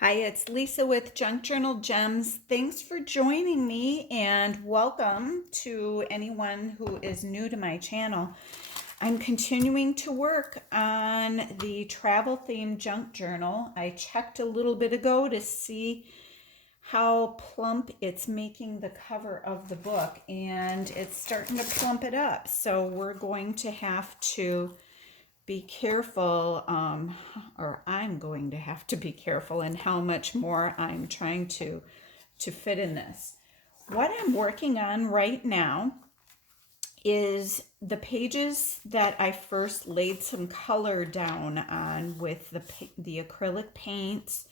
Hi, it's Lisa with Junk Journal Gems. Thanks for joining me and welcome to anyone who is new to my channel. I'm continuing to work on the travel themed junk journal. I checked a little bit ago to see how plump it's making the cover of the book, and it's starting to plump it up. So we're going to have to be careful, or I'm going to have to be careful in how much more I'm trying to fit in this. What I'm working on right now is the pages that I first laid some color down on with the acrylic paints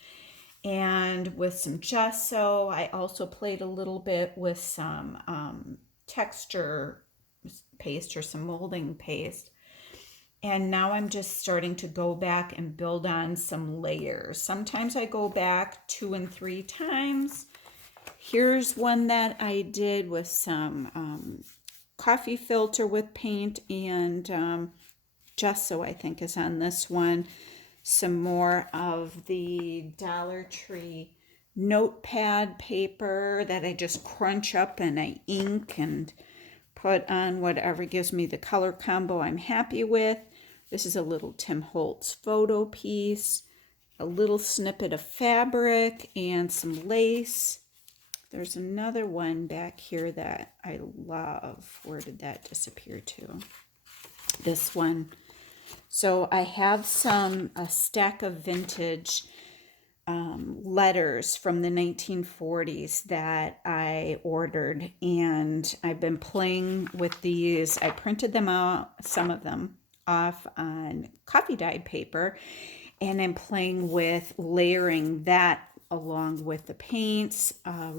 and with some gesso. I also played a little bit with some texture paste or some molding paste. And now I'm just starting to go back and build on some layers. Sometimes I go back 2 and 3 times. Here's one that I did with some coffee filter with paint and gesso, I think, is on this one. Some more of the Dollar Tree notepad paper that I just crunch up and I ink and put on whatever gives me the color combo I'm happy with. This is a little Tim Holtz photo piece, a little snippet of fabric and some lace. There's another one back here that I love. Where did that disappear to? This one. So I have a stack of vintage letters from the 1940s that I ordered, and I've been playing with these. I printed them out, some of them off on coffee dyed paper, and I'm playing with layering that along with the paints, a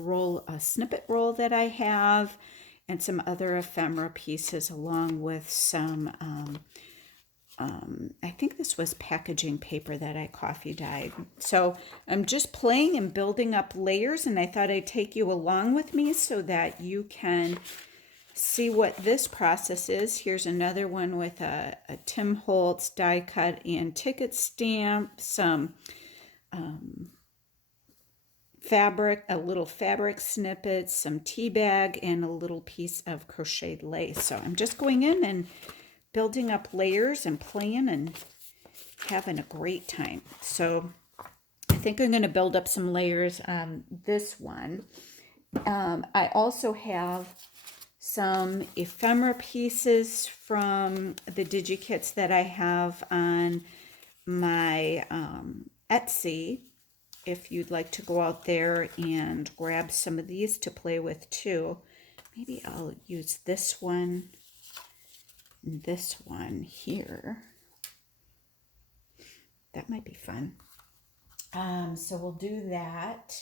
snippet roll that I have, and some other ephemera pieces along with some I think this was packaging paper that I coffee dyed. So I'm just playing and building up layers, and I thought I'd take you along with me so that you can see what this process is. Here's another one with a Tim Holtz die cut and ticket stamp, some fabric, a little fabric snippet, some tea bag, and a little piece of crocheted lace. So I'm just going in and building up layers and playing and having a great time. So I think I'm going to build up some layers on this one. I also have some ephemera pieces from the DigiKits that I have on my Etsy. If you'd like to go out there and grab some of these to play with too. Maybe I'll use this one. This one here. That might be fun. So we'll do that.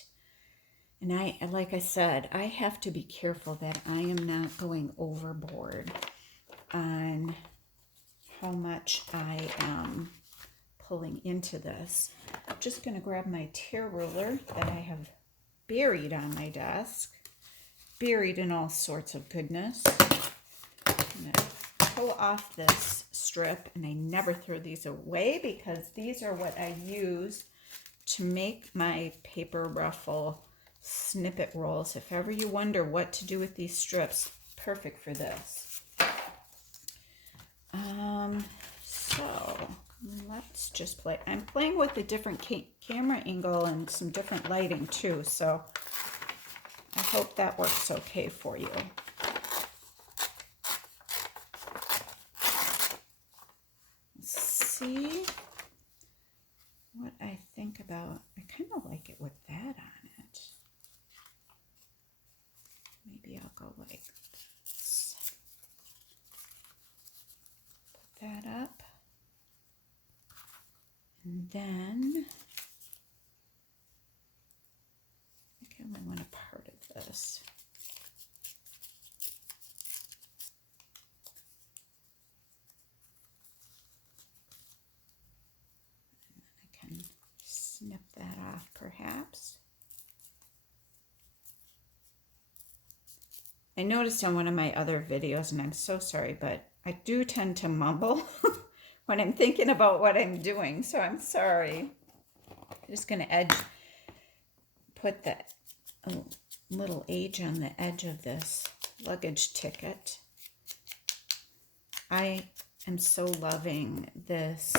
And like I said, I have to be careful that I am not going overboard on how much I am pulling into this. I'm just going to grab my tear ruler that I have buried on my desk, buried in all sorts of goodness. I'm going to pull off this strip, and I never throw these away because these are what I use to make my paper ruffle snippet rolls. If ever you wonder what to do with these strips, perfect for this. So let's just play. I'm playing with a different camera angle and some different lighting too, so I hope that works okay for you. See what I think about. I kind of like it with that on it. Maybe I'll go like this. Put that up. And then I think I only want a part of this. Snip that off perhaps. I noticed on one of my other videos, and I'm so sorry, but I do tend to mumble when I'm thinking about what I'm doing, so I'm sorry. I'm just going to put that little age on the edge of this luggage ticket. I am so loving this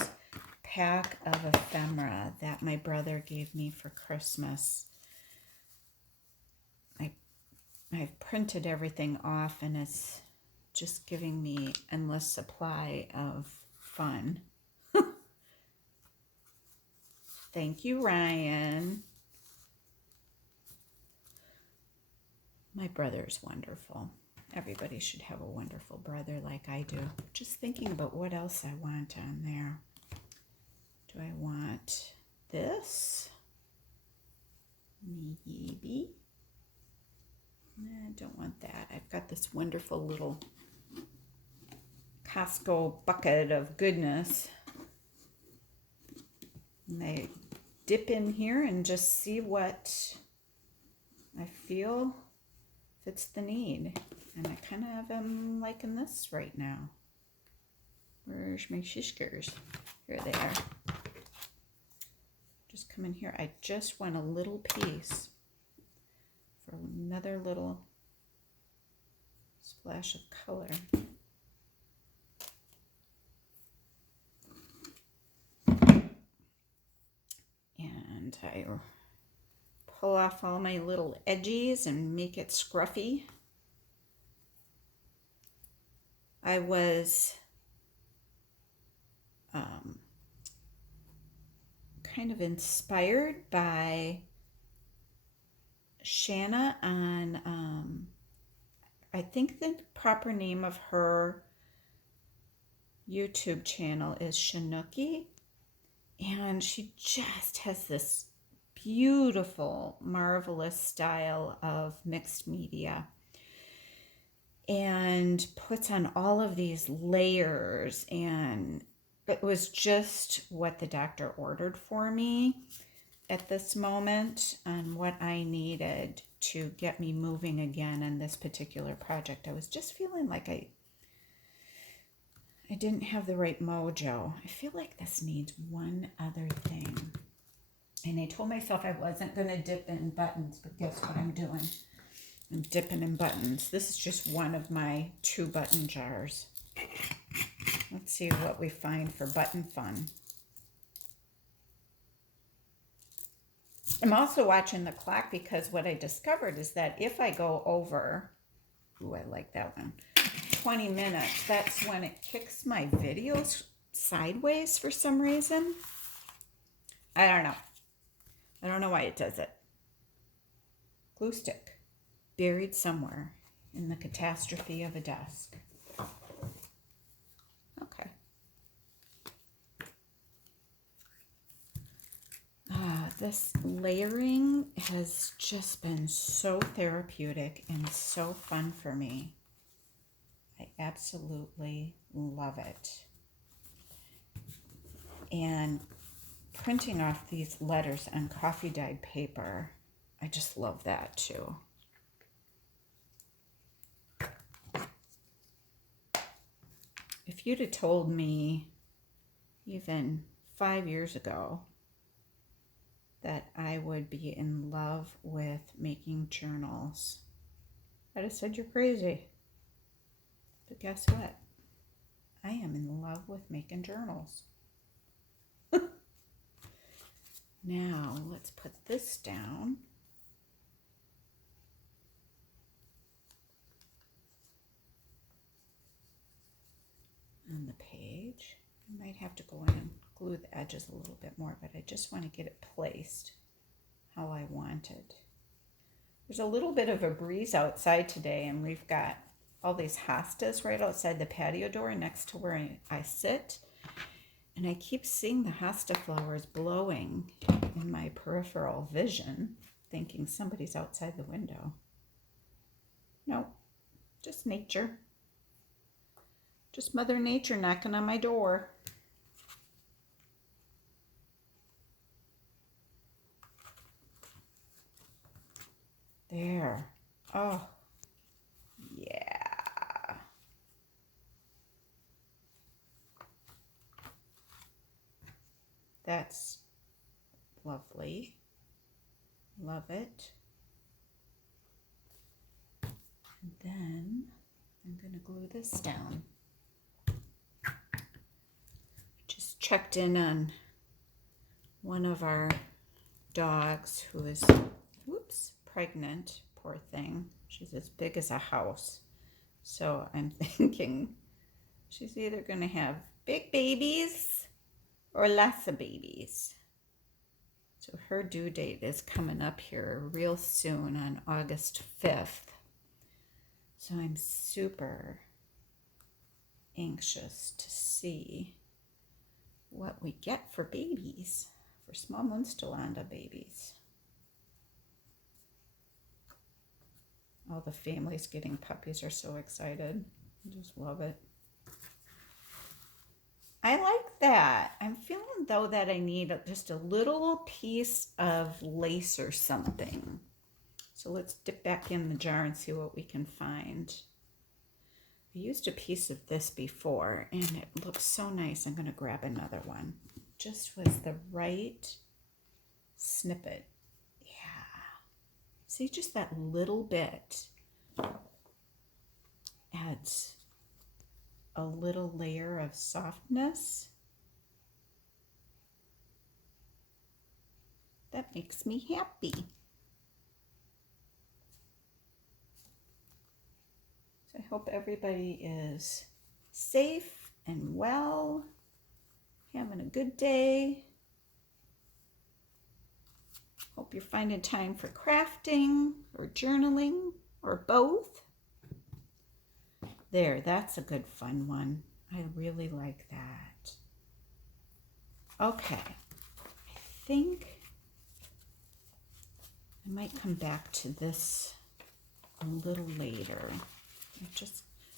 pack of ephemera that my brother gave me for Christmas. I've printed everything off, and it's just giving me endless supply of fun. Thank you, Ryan. My brother's wonderful. Everybody should have a wonderful brother like I do. Just thinking about what else I want on there. Do I want this? Maybe. I don't want that. I've got this wonderful little Costco bucket of goodness. And I dip in here and just see what I feel fits the need. And I kind of am liking this right now. Where's my shishkers? Here they are. Just come in here. I just want a little piece for another little splash of color. And I pull off all my little edges and make it scruffy. I was kind of inspired by Shana on, I think the proper name of her YouTube channel is Shanouki. And she just has this beautiful, marvelous style of mixed media. And puts on all of these layers, and it was just what the doctor ordered for me at this moment and what I needed to get me moving again in this particular project. I was just feeling like I didn't have the right mojo. I feel like this needs one other thing. And I told myself I wasn't going to dip in buttons, but guess what I'm doing? I'm dipping in buttons. This is just one of my 2 button jars. Let's see what we find for button fun. I'm also watching the clock because what I discovered is that if I go over, ooh, I like that one, 20 minutes, that's when it kicks my videos sideways for some reason. I don't know. I don't know why it does it. Glue stick. Buried somewhere in the catastrophe of a desk. Okay. This layering has just been so therapeutic and so fun for me. I absolutely love it. And printing off these letters on coffee dyed paper, I just love that too. If you'd have told me even 5 years ago that I would be in love with making journals, I'd have said you're crazy. But guess what? I am in love with making journals. Now let's put this down. On the page. I might have to go in and glue the edges a little bit more, but I just want to get it placed how I want it. There's a little bit of a breeze outside today, and we've got all these hostas right outside the patio door next to where I sit. And I keep seeing the hosta flowers blowing in my peripheral vision, thinking somebody's outside the window. Nope, just nature. Just Mother Nature knocking on my door. There. Oh, yeah. That's lovely. Love it. And then I'm going to glue this down. Just checked in on one of our dogs who is, whoops, pregnant. Poor thing. She's as big as a house. So I'm thinking she's either going to have big babies or lots of babies. So her due date is coming up here real soon on August 5th. So I'm super anxious to see what we get for babies, for small Munsterlander babies. All the families getting puppies are so excited. I just love it. I like that. I'm feeling though that I need just a little piece of lace or something. So let's dip back in the jar and see what we can find. I used a piece of this before and it looks so nice. I'm going to grab another one. Just was the right snippet. Yeah. See, just that little bit adds a little layer of softness. That makes me happy. So I hope everybody is safe and well, having a good day. Hope you're finding time for crafting or journaling or both. There, that's a good fun one. I really like that. Okay, I think I might come back to this a little later.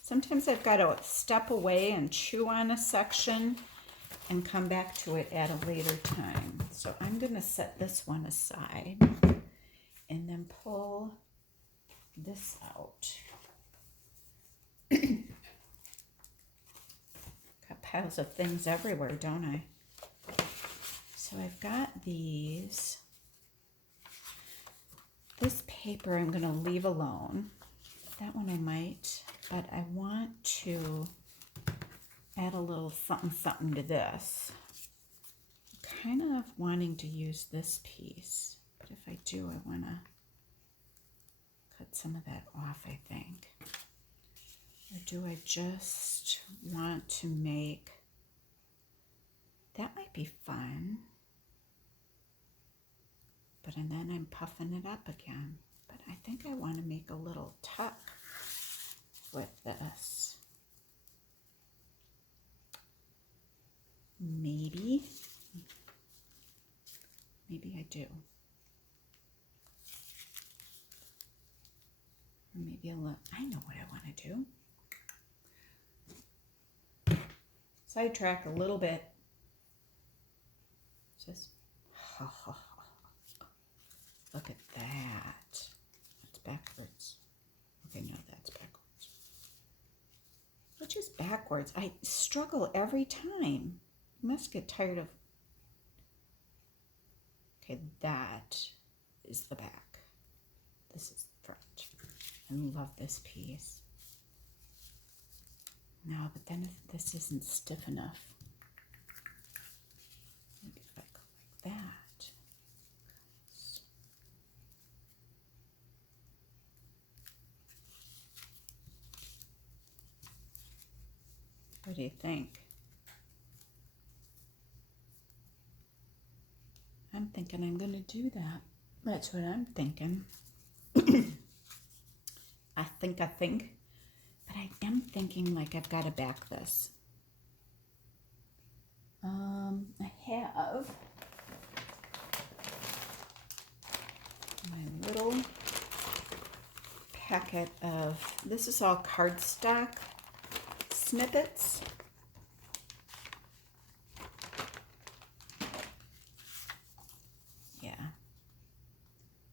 Sometimes I've got to step away and chew on a section and come back to it at a later time. So I'm going to set this one aside and then pull this out. Got piles of things everywhere, don't I? So I've got these. This paper I'm going to leave alone. That one I might, but I want to add a little something something to this. I'm kind of wanting to use this piece, but if I do, I want to cut some of that off, I think. Or do I just want to make, that might be fun, but and then I'm puffing it up again. But I think I want to make a little tuck with this. Maybe I do. Or maybe a little, I know what I want to do. Sidetrack a little bit. Just, look at that. That's backwards. Okay, no, that's backwards. Which is backwards? I struggle every time. You must get tired of. Okay, that is the back. This is the front. I love this piece. No, but then if this isn't stiff enough, maybe if I go like that. What do you think? I'm thinking I'm going to do that. That's what I'm thinking. I think. But I am thinking like I've got to back this. I have my little packet of, this is all cardstock snippets. Yeah.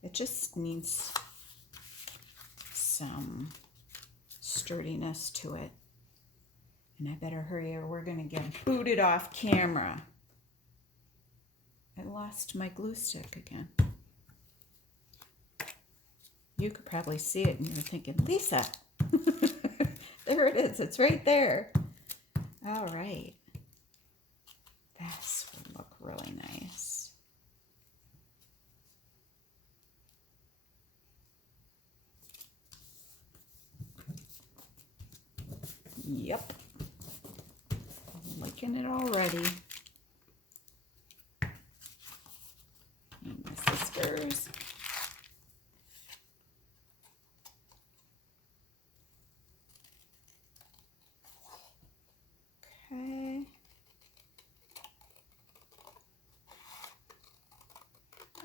It just needs some sturdiness to it. And I better hurry or we're going to get booted off camera. I lost my glue stick again. You could probably see it and you're thinking, Lisa, there it is. It's right there. All right. This would look really nice. Yep. I'm liking it already. And my sisters. Okay.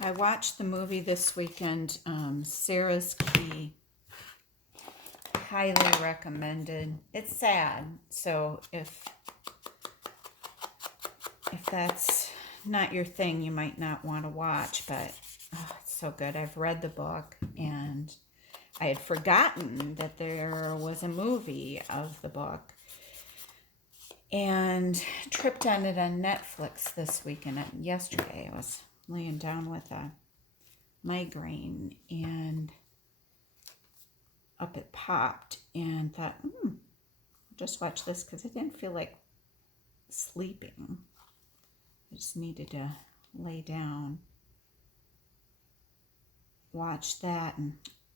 I watched the movie this weekend, Sarah's Key. Highly recommended. It's sad, so if that's not your thing, you might not want to watch, but oh, it's so good. I've read the book, and I had forgotten that there was a movie of the book, and tripped on it on Netflix this weekend. Yesterday, I was laying down with a migraine, and up it popped, and thought, I'll just watch this because I didn't feel like sleeping. I just needed to lay down, watch that, and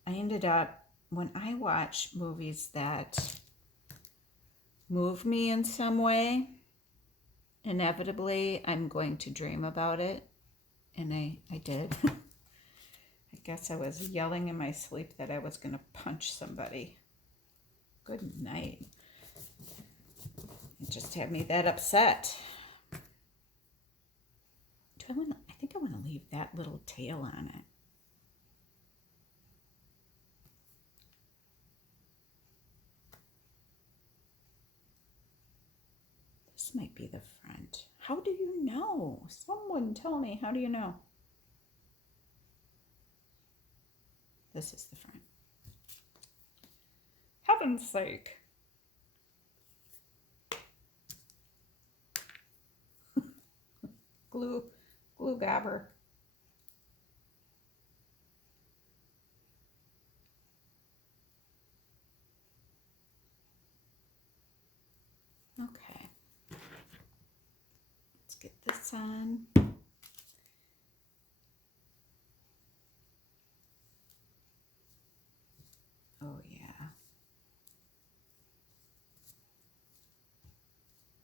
I ended up, when I watch movies that move me in some way, inevitably I'm going to dream about it, and I did. I guess I was yelling in my sleep that I was going to punch somebody. Good night. It just had me that upset. I think I want to leave that little tail on it. This might be the front. How do you know? Someone tell me, how do you know? This is the front. Heaven's sake. Glue gobber. Okay. Let's get this on. Oh, yeah.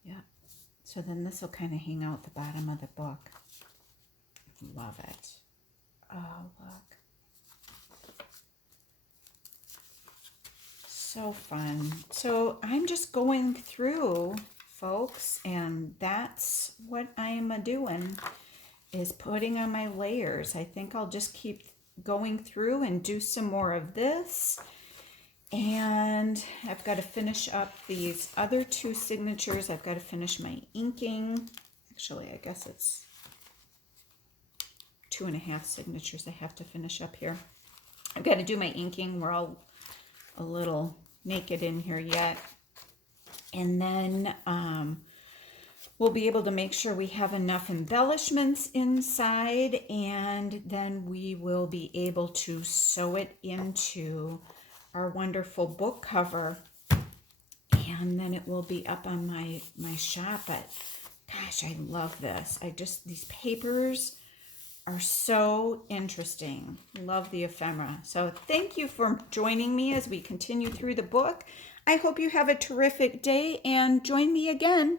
Yeah. So then this will kind of hang out the bottom of the book. Love it. Oh, look. So fun. So I'm just going through, folks, and that's what I'm doing, is putting on my layers. I think I'll just keep going through and do some more of this. And I've got to finish up these other two signatures. I've got to finish my inking. Actually, I guess it's 2.5 signatures I have to finish up here. I've got to do my inking. We're all a little naked in here yet. And then we'll be able to make sure we have enough embellishments inside, and then we will be able to sew it into our wonderful book cover, and then it will be up on my shop. But gosh, I love this. These papers are so interesting. Love the ephemera. So thank you for joining me as we continue through the book. I hope you have a terrific day, and join me again